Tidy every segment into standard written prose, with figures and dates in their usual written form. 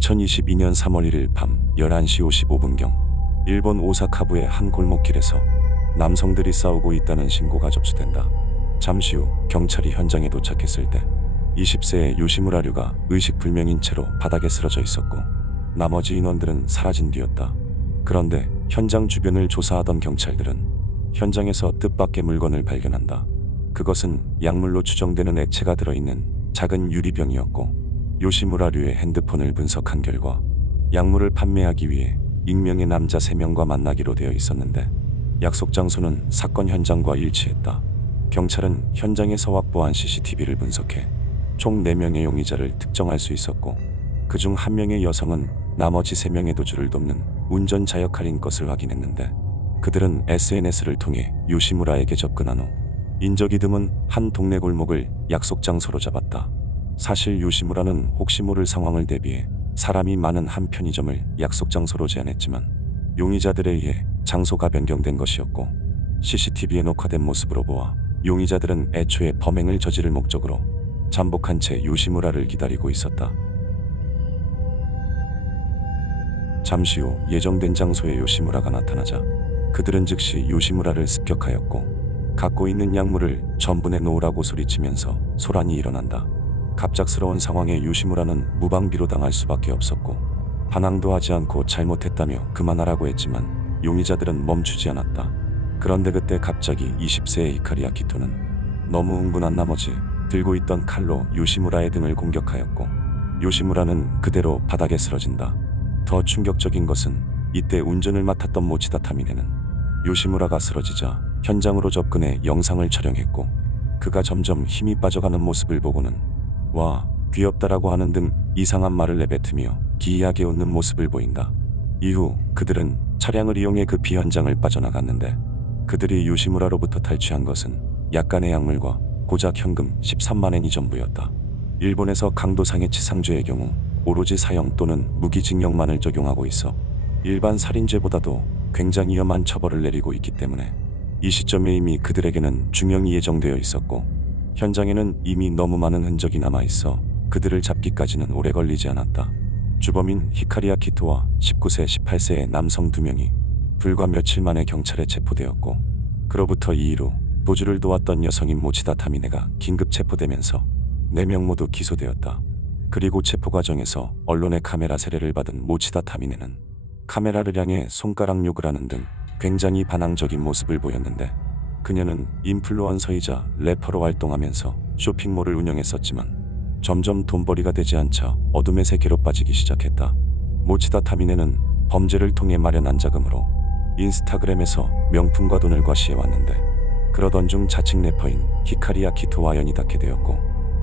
2022년 3월 1일 밤 11시 55분경 일본 오사카부의 한 골목길에서 남성들이 싸우고 있다는 신고가 접수된다. 잠시 후 경찰이 현장에 도착했을 때 20세의 요시무라류가 의식불명인 채로 바닥에 쓰러져 있었고 나머지 인원들은 사라진 뒤였다. 그런데 현장 주변을 조사하던 경찰들은 현장에서 뜻밖의 물건을 발견한다. 그것은 약물로 추정되는 액체가 들어있는 작은 유리병이었고 요시무라류의 핸드폰을 분석한 결과 약물을 판매하기 위해 익명의 남자 3명과 만나기로 되어 있었는데 약속 장소는 사건 현장과 일치했다. 경찰은 현장에서 확보한 CCTV를 분석해 총 4명의 용의자를 특정할 수 있었고 그중 1명의 여성은 나머지 3명의 도주를 돕는 운전자 역할인 것을 확인했는데 그들은 SNS를 통해 요시무라에게 접근한 후 인적이 드문 한 동네 골목을 약속 장소로 잡았다. 사실 요시무라는 혹시 모를 상황을 대비해 사람이 많은 한 편의점을 약속 장소로 제안했지만 용의자들에 의해 장소가 변경된 것이었고 CCTV에 녹화된 모습으로 보아 용의자들은 애초에 범행을 저지를 목적으로 잠복한 채 요시무라를 기다리고 있었다. 잠시 후 예정된 장소에 요시무라가 나타나자 그들은 즉시 요시무라를 습격하였고 갖고 있는 약물을 전부 내놓으라고 소리치면서 소란이 일어난다. 갑작스러운 상황에 요시무라는 무방비로 당할 수밖에 없었고 반항도 하지 않고 잘못했다며 그만하라고 했지만 용의자들은 멈추지 않았다. 그런데 그때 갑자기 20세의 히카리 아키토는 너무 흥분한 나머지 들고 있던 칼로 요시무라의 등을 공격하였고 요시무라는 그대로 바닥에 쓰러진다. 더 충격적인 것은 이때 운전을 맡았던 모치다 타미네는 요시무라가 쓰러지자 현장으로 접근해 영상을 촬영했고 그가 점점 힘이 빠져가는 모습을 보고는 와, 귀엽다라고 하는 등 이상한 말을 내뱉으며 기이하게 웃는 모습을 보인다. 이후 그들은 차량을 이용해 급히 현장을 빠져나갔는데 그들이 요시무라로부터 탈취한 것은 약간의 약물과 고작 현금 13만엔이 전부였다. 일본에서 강도상해 치상죄의 경우 오로지 사형 또는 무기징역만을 적용하고 있어 일반 살인죄보다도 굉장히 험한 처벌을 내리고 있기 때문에 이 시점에 이미 그들에게는 중형이 예정되어 있었고 현장에는 이미 너무 많은 흔적이 남아있어 그들을 잡기까지는 오래 걸리지 않았다. 주범인 히카리 아키토와 19세, 18세의 남성 2명이 불과 며칠 만에 경찰에 체포되었고 그로부터 2일 후 도주를 도왔던 여성인 모치다 타미네가 긴급 체포되면서 4명 모두 기소되었다. 그리고 체포 과정에서 언론의 카메라 세례를 받은 모치다 타미네는 카메라를 향해 손가락 욕을 하는 등 굉장히 반항적인 모습을 보였는데 그녀는 인플루언서이자 래퍼로 활동하면서 쇼핑몰을 운영했었지만 점점 돈벌이가 되지 않자 어둠의 세계로 빠지기 시작했다. 모치다 타미네는 범죄를 통해 마련한 자금으로 인스타그램에서 명품과 돈을 과시해왔는데 그러던 중 자칭 래퍼인 히카리 아키토와 연이 닿게 되었고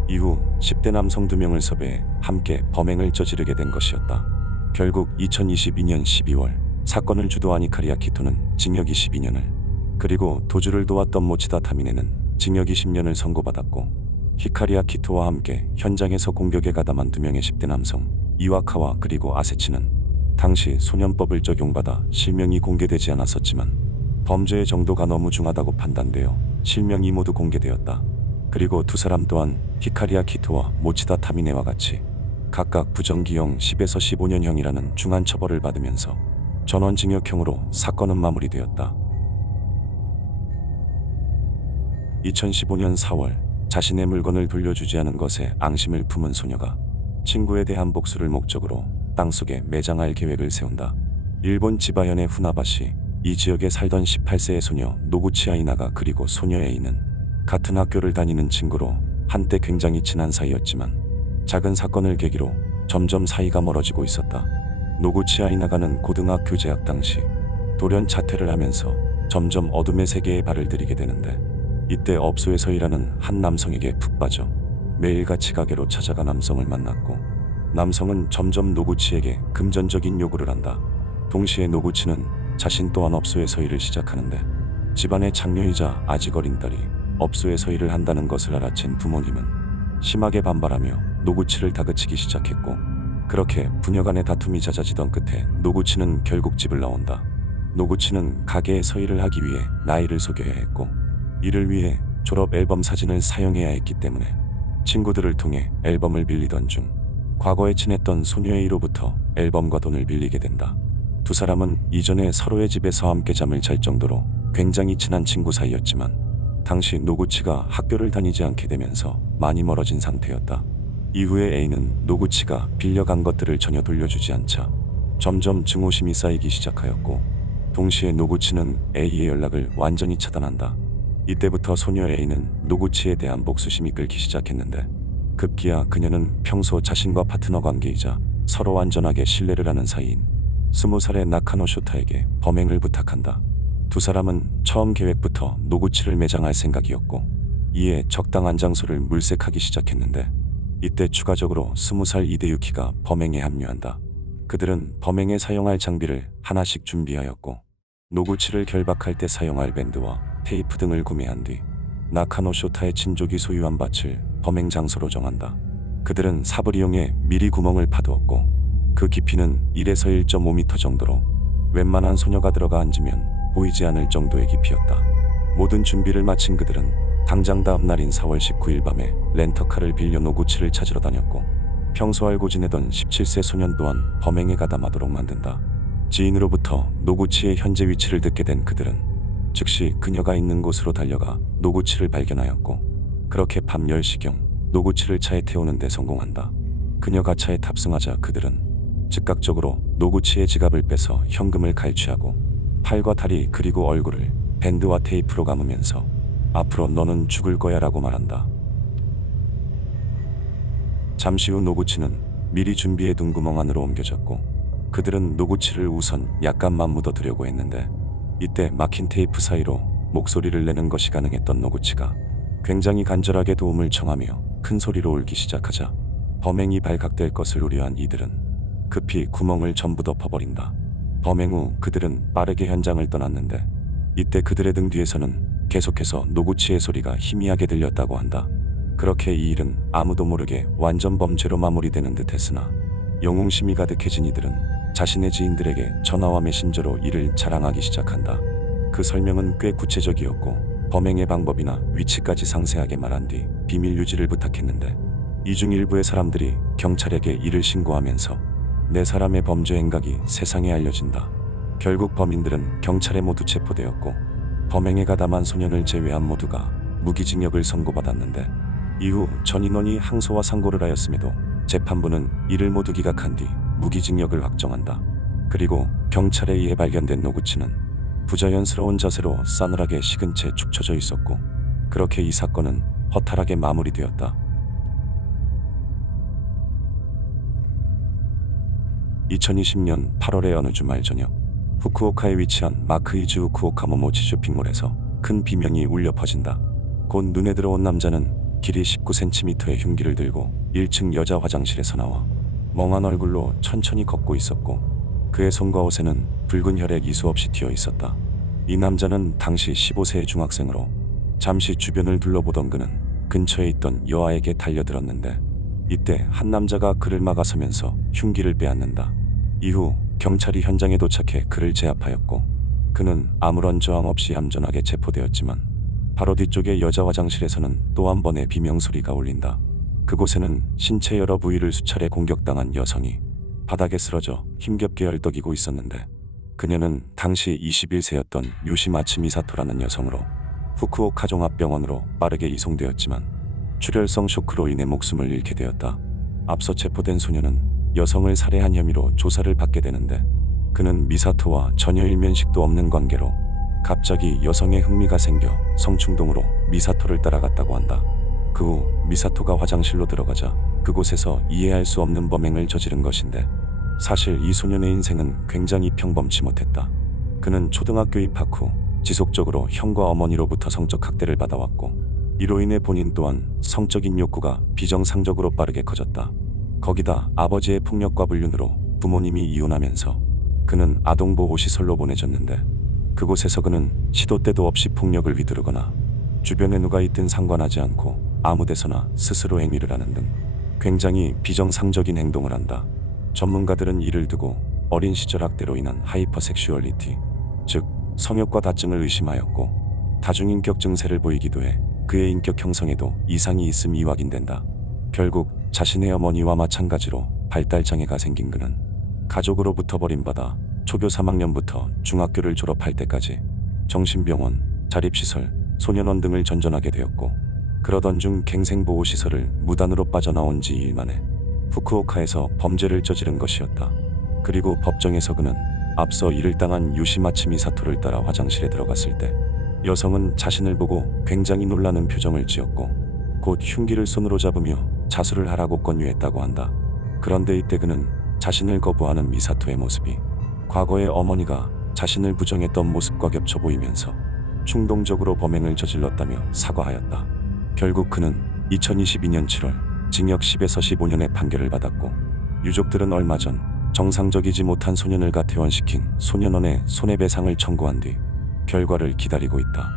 이후 10대 남성 2명을 섭외해 함께 범행을 저지르게 된 것이었다. 결국 2022년 12월 사건을 주도한 히카리 아키토는 징역 22년을 그리고 도주를 도왔던 모치다 타미네는 징역 20년을 선고받았고 히카리 아키토와 함께 현장에서 공격에 가담한 2명의 10대 남성 이와카와 그리고 아세치는 당시 소년법을 적용받아 실명이 공개되지 않았었지만 범죄의 정도가 너무 중하다고 판단되어 실명이 모두 공개되었다. 그리고 두 사람 또한 히카리 아키토와 모치다 타미네와 같이 각각 부정기형 10에서 15년형이라는 중한 처벌을 받으면서 전원징역형으로 사건은 마무리되었다. 2015년 4월 자신의 물건을 돌려주지 않은 것에 앙심을 품은 소녀가 친구에 대한 복수를 목적으로 땅속에 매장할 계획을 세운다. 일본 지바현의 후나바시 이 지역에 살던 18세의 소녀 노구치 아이나가 그리고 소녀 A는 같은 학교를 다니는 친구로 한때 굉장히 친한 사이였지만 작은 사건을 계기로 점점 사이가 멀어지고 있었다. 노구치 아이나가는 고등학교 재학 당시 돌연 자퇴를 하면서 점점 어둠의 세계에 발을 들이게 되는데 이때 업소에서 일하는 한 남성에게 푹 빠져 매일같이 가게로 찾아가 남성을 만났고 남성은 점점 노구치에게 금전적인 요구를 한다. 동시에 노구치는 자신 또한 업소에서 일을 시작하는데 집안의 장녀이자 아직 어린 딸이 업소에서 일을 한다는 것을 알아챈 부모님은 심하게 반발하며 노구치를 다그치기 시작했고 그렇게 부녀 간의 다툼이 잦아지던 끝에 노구치는 결국 집을 나온다. 노구치는 가게에서 일을 하기 위해 나이를 속여야 했고 이를 위해 졸업 앨범 사진을 사용해야 했기 때문에 친구들을 통해 앨범을 빌리던 중 과거에 친했던 소녀의 이로부터 앨범과 돈을 빌리게 된다. 두 사람은 이전에 서로의 집에서 함께 잠을 잘 정도로 굉장히 친한 친구 사이였지만 당시 노구치가 학교를 다니지 않게 되면서 많이 멀어진 상태였다. 이후에 A는 노구치가 빌려간 것들을 전혀 돌려주지 않자 점점 증오심이 쌓이기 시작하였고, 동시에 노구치는 A의 연락을 완전히 차단한다. 이때부터 소녀 A는 노구치에 대한 복수심이 끓기 시작했는데, 급기야 그녀는 평소 자신과 파트너 관계이자 서로 완전하게 신뢰를 하는 사이인 20살의 나카노 쇼타에게 범행을 부탁한다. 두 사람은 처음 계획부터 노구치를 매장할 생각이었고, 이에 적당한 장소를 물색하기 시작했는데, 이때 추가적으로 20살 이데유키가 범행에 합류한다. 그들은 범행에 사용할 장비를 하나씩 준비하였고, 노구치를 결박할 때 사용할 밴드와 테이프 등을 구매한 뒤 나카노 쇼타의 친족이 소유한 밭을 범행 장소로 정한다. 그들은 삽을 이용해 미리 구멍을 파두었고, 그 깊이는 1에서 1.5m 정도로 웬만한 소녀가 들어가 앉으면 보이지 않을 정도의 깊이였다. 모든 준비를 마친 그들은 당장 다음 날인 4월 19일 밤에 렌터카를 빌려 노구치를 찾으러 다녔고, 평소 알고 지내던 17세 소년 또한 범행에 가담하도록 만든다. 지인으로부터 노구치의 현재 위치를 듣게 된 그들은 즉시 그녀가 있는 곳으로 달려가 노구치를 발견하였고, 그렇게 밤 10시경 노구치를 차에 태우는 데 성공한다. 그녀가 차에 탑승하자 그들은 즉각적으로 노구치의 지갑을 빼서 현금을 갈취하고 팔과 다리 그리고 얼굴을 밴드와 테이프로 감으면서 앞으로 너는 죽을 거야 라고 말한다. 잠시 후 노구치는 미리 준비해둔 구멍 안으로 옮겨졌고, 그들은 노구치를 우선 약간만 묻어두려고 했는데, 이때 막힌 테이프 사이로 목소리를 내는 것이 가능했던 노구치가 굉장히 간절하게 도움을 청하며 큰 소리로 울기 시작하자 범행이 발각될 것을 우려한 이들은 급히 구멍을 전부 덮어버린다. 범행 후 그들은 빠르게 현장을 떠났는데, 이때 그들의 등 뒤에서는 계속해서 노구치의 소리가 희미하게 들렸다고 한다. 그렇게 이 일은 아무도 모르게 완전 범죄로 마무리되는 듯 했으나, 영웅심이 가득해진 이들은 자신의 지인들에게 전화와 메신저로 이를 자랑하기 시작한다. 그 설명은 꽤 구체적이었고, 범행의 방법이나 위치까지 상세하게 말한 뒤 비밀 유지를 부탁했는데, 이 중 일부의 사람들이 경찰에게 이를 신고하면서 4사람의 범죄 행각이 세상에 알려진다. 결국 범인들은 경찰에 모두 체포되었고, 범행에 가담한 소년을 제외한 모두가 무기징역을 선고받았는데, 이후 전 인원이 항소와 상고를 하였음에도 재판부는 이를 모두 기각한 뒤 무기징역을 확정한다. 그리고 경찰에 의해 발견된 노구치는 부자연스러운 자세로 싸늘하게 식은 채 축 처져 있었고, 그렇게 이 사건은 허탈하게 마무리되었다. 2020년 8월의 어느 주말 저녁, 후쿠오카에 위치한 마크이즈 후쿠오카모모치 쇼핑몰에서 큰 비명이 울려 퍼진다. 곧 눈에 들어온 남자는 길이 19cm의 흉기를 들고 1층 여자 화장실에서 나와 멍한 얼굴로 천천히 걷고 있었고, 그의 손과 옷에는 붉은 혈액이 수없이 튀어 있었다. 이 남자는 당시 15세의 중학생으로 잠시 주변을 둘러보던 그는 근처에 있던 여아에게 달려들었는데, 이때 한 남자가 그를 막아서면서 흉기를 빼앗는다. 이후 경찰이 현장에 도착해 그를 제압하였고, 그는 아무런 저항 없이 얌전하게 체포되었지만, 바로 뒤쪽의 여자 화장실에서는 또 한 번의 비명소리가 울린다. 그곳에는 신체 여러 부위를 수차례 공격당한 여성이 바닥에 쓰러져 힘겹게 헐떡이고 있었는데, 그녀는 당시 21세였던 요시마츠 미사토라는 여성으로 후쿠오카 종합병원으로 빠르게 이송되었지만 출혈성 쇼크로 인해 목숨을 잃게 되었다. 앞서 체포된 소녀는 여성을 살해한 혐의로 조사를 받게 되는데, 그는 미사토와 전혀 일면식도 없는 관계로 갑자기 여성의 흥미가 생겨 성충동으로 미사토를 따라갔다고 한다. 그 후 미사토가 화장실로 들어가자 그곳에서 이해할 수 없는 범행을 저지른 것인데, 사실 이 소년의 인생은 굉장히 평범치 못했다. 그는 초등학교 입학 후 지속적으로 형과 어머니로부터 성적 학대를 받아왔고, 이로 인해 본인 또한 성적인 욕구가 비정상적으로 빠르게 커졌다. 거기다 아버지의 폭력과 불륜으로 부모님이 이혼하면서 그는 아동보호시설로 보내졌는데, 그곳에서 그는 시도 때도 없이 폭력을 휘두르거나 주변에 누가 있든 상관하지 않고 아무데서나 스스로 행위를 하는 등 굉장히 비정상적인 행동을 한다. 전문가들은 이를 두고 어린 시절 학대로 인한 하이퍼섹슈얼리티, 즉 성욕과 다증을 의심하였고, 다중인격 증세를 보이기도 해 그의 인격 형성에도 이상이 있음이 확인된다. 결국 자신의 어머니와 마찬가지로 발달장애가 생긴 그는 가족으로부터 버림받아 초교 3학년부터 중학교를 졸업할 때까지 정신병원, 자립시설, 소년원 등을 전전하게 되었고, 그러던 중 갱생보호시설을 무단으로 빠져나온 지 2일 만에 후쿠오카에서 범죄를 저지른 것이었다. 그리고 법정에서 그는 앞서 일을 당한 요시마츠 미사토를 따라 화장실에 들어갔을 때 여성은 자신을 보고 굉장히 놀라는 표정을 지었고 곧 흉기를 손으로 잡으며 자수를 하라고 권유했다고 한다. 그런데 이때 그는 자신을 거부하는 미사토의 모습이 과거의 어머니가 자신을 부정했던 모습과 겹쳐 보이면서 충동적으로 범행을 저질렀다며 사과하였다. 결국 그는 2022년 7월 징역 10에서 15년의 판결을 받았고, 유족들은 얼마 전 정상적이지 못한 소년을 퇴원시킨 소년원에 손해배상을 청구한 뒤 결과를 기다리고 있다.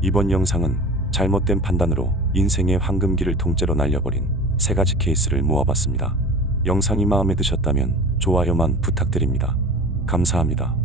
이번 영상은 잘못된 판단으로 인생의 황금기를 통째로 날려버린 3가지 케이스를 모아봤습니다. 영상이 마음에 드셨다면 좋아요만 부탁드립니다. 감사합니다.